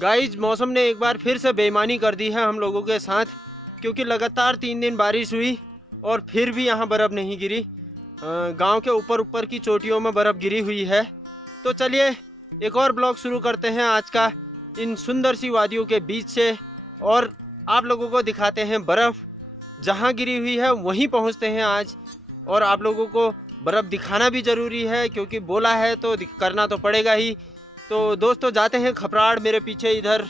Guys मौसम ने एक बार फिर से बेईमानी कर दी है हम लोगों के साथ, क्योंकि लगातार 3 दिन बारिश हुई और फिर भी यहाँ बर्फ़ नहीं गिरी। गांव के ऊपर की चोटियों में बर्फ़ गिरी हुई है। तो चलिए एक और ब्लॉग शुरू करते हैं आज का इन सुंदर सी वादियों के बीच से, और आप लोगों को दिखाते हैं बर्फ़ जहाँ गिरी हुई है वहीं पहुँचते हैं आज। और आप लोगों को बर्फ़ दिखाना भी ज़रूरी है, क्योंकि बोला है तो करना तो पड़ेगा ही। तो दोस्तों जाते हैं खपराड़, मेरे पीछे इधर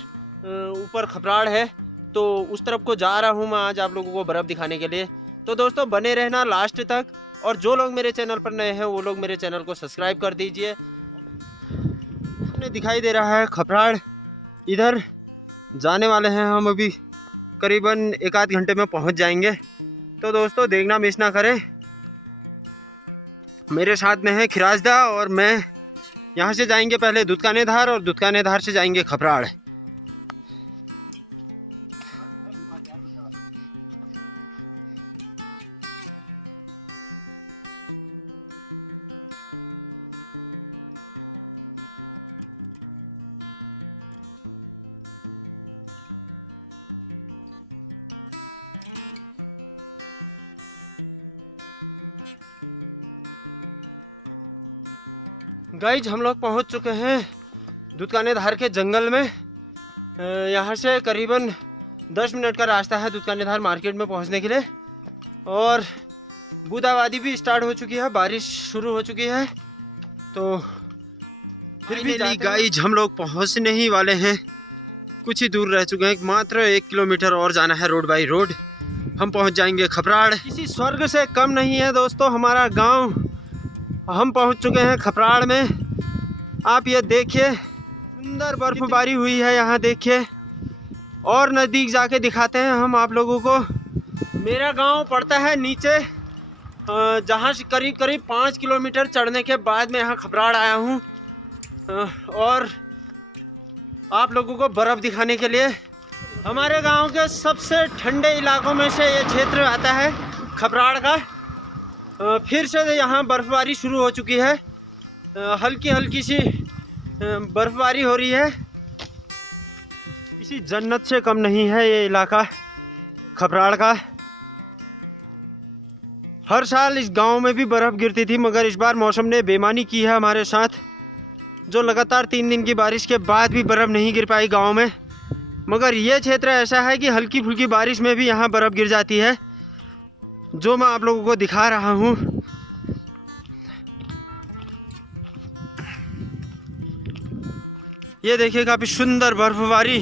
ऊपर खपराड़ है, तो उस तरफ को जा रहा हूँ मैं आज आप लोगों को बर्फ़ दिखाने के लिए। तो दोस्तों बने रहना लास्ट तक, और जो लोग मेरे चैनल पर नए हैं वो लोग मेरे चैनल को सब्सक्राइब कर दीजिए। दिखाई दे रहा है खपराड़, इधर जाने वाले हैं हम, अभी करीबन 1 आध घंटे में पहुंच जाएंगे। तो दोस्तों देखना मिस ना करें। मेरे साथ में है खिराजदा और मैं। यहाँ से जाएंगे पहले दुदकाने धार और दुदकाने धार से जाएंगे खपराड़। गाइज हम लोग पहुंच चुके हैं दुदकाने धार के जंगल में। यहाँ से करीबन 10 मिनट का रास्ता है दुदकाने धार मार्केट में पहुंचने के लिए। और बूंदाबांदी भी स्टार्ट हो चुकी है, बारिश शुरू हो चुकी है। तो फिर भी गाइज हम लोग पहुंचने ही वाले हैं, कुछ ही दूर रह चुके हैं, मात्र 1 किलोमीटर और जाना है रोड बाई रोड, हम पहुंच जाएंगे खपराड़। किसी स्वर्ग से कम नहीं है दोस्तों हमारा गाँव। हम पहुंच चुके हैं खपराड़ में। आप ये देखिए सुंदर बर्फबारी हुई है यहाँ, देखिए। और नज़दीक जाके दिखाते हैं हम आप लोगों को। मेरा गांव पड़ता है नीचे, जहाँ से करीब 5 किलोमीटर चढ़ने के बाद मैं यहाँ खपराड़ आया हूँ, और आप लोगों को बर्फ़ दिखाने के लिए। हमारे गांव के सबसे ठंडे इलाकों में से ये क्षेत्र आता है खपराड़ का। फिर से यहाँ बर्फबारी शुरू हो चुकी है, हल्की हल्की सी बर्फबारी हो रही है। किसी जन्नत से कम नहीं है ये इलाका खपराड़ का। हर साल इस गांव में भी बर्फ गिरती थी, मगर इस बार मौसम ने बेईमानी की है हमारे साथ, जो लगातार 3 दिन की बारिश के बाद भी बर्फ नहीं गिर पाई गांव में। मगर ये क्षेत्र ऐसा है कि हल्की फुल्की बारिश में भी यहाँ बर्फ गिर जाती है, जो मैं आप लोगों को दिखा रहा हूँ। ये देखिए काफी सुंदर बर्फबारी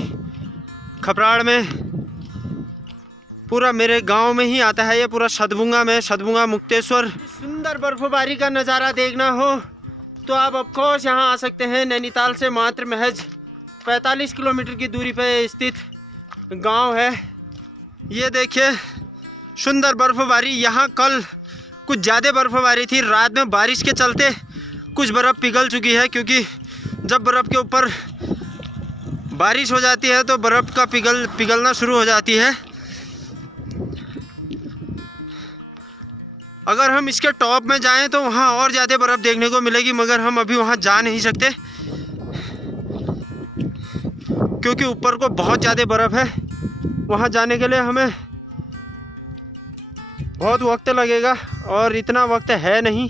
खपराड़ में। पूरा मेरे गांव में ही आता है ये, पूरा सदभुंगा में, सदभुंगा मुक्तेश्वर। सुंदर बर्फबारी का नज़ारा देखना हो तो आप ऑफकोर्स यहाँ आ सकते हैं। नैनीताल से मात्र महज 45 किलोमीटर की दूरी पे स्थित गांव है। ये देखिए सुंदर बर्फबारी। यहाँ कल कुछ ज़्यादा बर्फबारी थी, रात में बारिश के चलते कुछ बर्फ़ पिघल चुकी है, क्योंकि जब बर्फ़ के ऊपर बारिश हो जाती है तो बर्फ़ का पिघलना शुरू हो जाती है। अगर हम इसके टॉप में जाएं तो वहाँ और ज़्यादा बर्फ़ देखने को मिलेगी, मगर हम अभी वहाँ जा नहीं सकते, क्योंकि ऊपर को बहुत ज़्यादा बर्फ़ है। वहाँ जाने के लिए हमें बहुत वक्त लगेगा, और इतना वक्त है नहीं।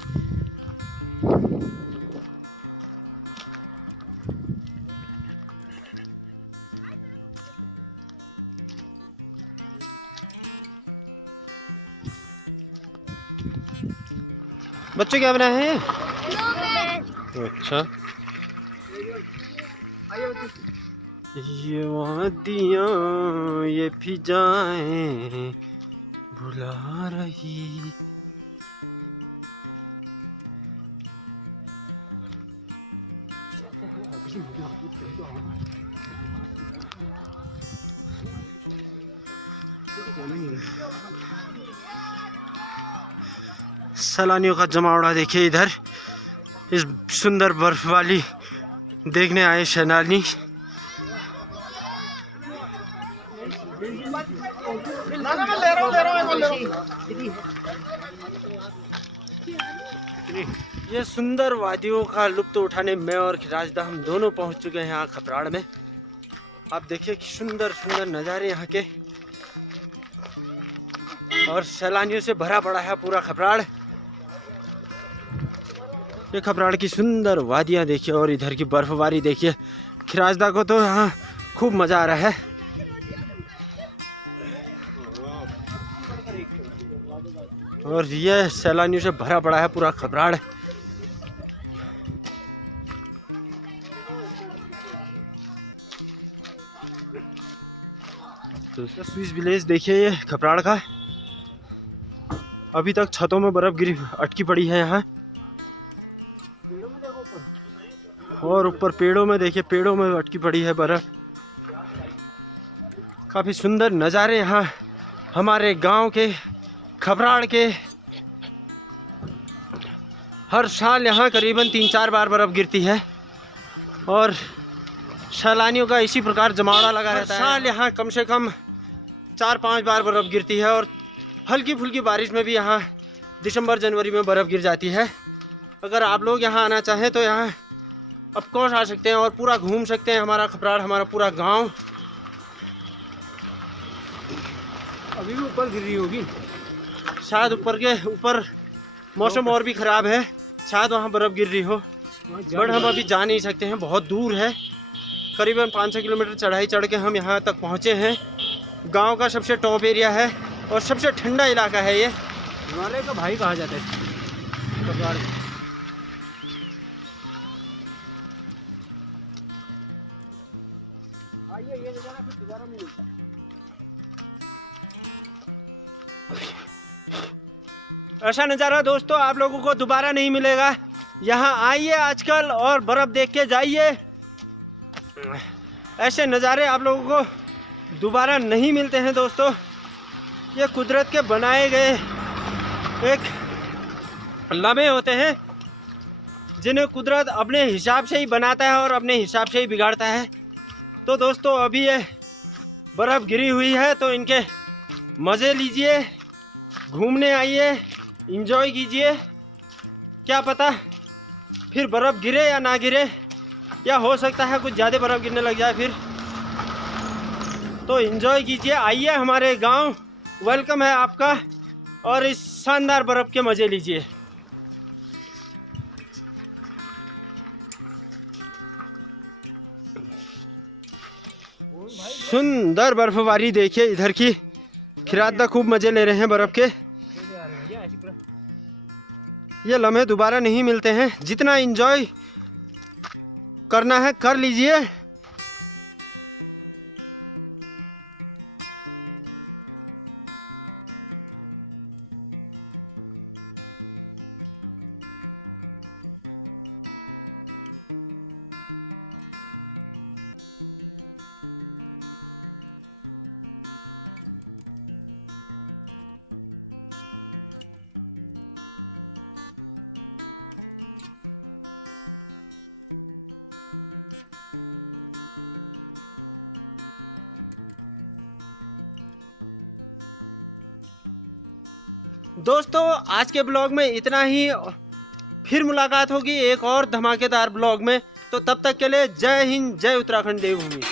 बच्चे क्या बनाए हैं? अच्छा, ये वादियाँ ये फिजाएं बुला रही। सैलानियों का जमावड़ा देखिए इधर, इस सुंदर बर्फ वाली देखने आए सैलानी। ये सुंदर वादियों का लुत्फ उठाने में और खिराजदा हम दोनों पहुंच चुके हैं यहाँ खपराड़ में। आप देखिए कि सुंदर सुंदर नज़ारे यहाँ के, और सैलानियों से भरा पड़ा है पूरा खपराड़। ये खपराड़ की सुंदर वादियाँ देखिए, और इधर की बर्फबारी देखिए। खिराजदा को तो यहाँ खूब मज़ा आ रहा है। और ये सैलानियों से भरा पड़ा है पूरा खपराड़। तो स्विस विलेज देखिए, ये खपराड़ का अभी तक छतों में बर्फ गिरी अटकी पड़ी है यहाँ, और ऊपर पेड़ों में देखिए, पेड़ों में अटकी पड़ी है बर्फ। काफी सुंदर नज़ारे यहाँ हमारे गांव के खपराड़ के। हर साल यहाँ करीबन 3-4 बार बर्फ गिरती है, और सैलानियों का इसी प्रकार जमावड़ा लगा रहता है। साल यहाँ कम से कम 4-5 बार बर्फ गिरती है, और हल्की फुल्की बारिश में भी यहाँ दिसंबर जनवरी में बर्फ गिर जाती है। अगर आप लोग यहाँ आना चाहें तो यहाँ ऑफकोर्स आ सकते हैं और पूरा घूम सकते हैं हमारा खपराड़, हमारा पूरा गांव। अभी भी ऊपर गिर रही होगी शायद, ऊपर मौसम और भी खराब है, शायद वहाँ बर्फ गिर रही हो, बट हम अभी जा नहीं सकते हैं, बहुत दूर है। करीबन 500 किलोमीटर चढ़ाई चढ़ के हम यहाँ तक पहुँचे हैं। गांव का सबसे टॉप एरिया है और सबसे ठंडा इलाका है ये। हिमालय का भाई कहा जाता है। ऐसा नज़ारा दोस्तों आप लोगों को दोबारा नहीं मिलेगा। यहाँ आइए आजकल और बर्फ देख के जाइए। ऐसे नज़ारे आप लोगों को दोबारा नहीं मिलते हैं दोस्तों। ये कुदरत के बनाए गए एक लम्हे होते हैं, जिन्हें कुदरत अपने हिसाब से ही बनाता है और अपने हिसाब से ही बिगाड़ता है। तो दोस्तों अभी ये बर्फ़ गिरी हुई है, तो इनके मज़े लीजिए, घूमने आइए, एंजॉय कीजिए। क्या पता फिर बर्फ़ गिरे या ना गिरे, या हो सकता है कुछ ज़्यादा बर्फ़ गिरने लग जाए फिर। तो एंजॉय कीजिए, आइए हमारे गांव, वेलकम है आपका, और इस शानदार बर्फ़ के मज़े लीजिए। सुंदर बर्फबारी देखिए इधर की। खिराजदा खूब मजे ले रहे हैं बर्फ के। ये लम्हे दोबारा नहीं मिलते हैं। जितना एंजॉय करना है कर लीजिए। दोस्तों आज के ब्लॉग में इतना ही। फिर मुलाकात होगी एक और धमाकेदार ब्लॉग में। तो तब तक के लिए जय हिंद, जय उत्तराखंड देवभूमि।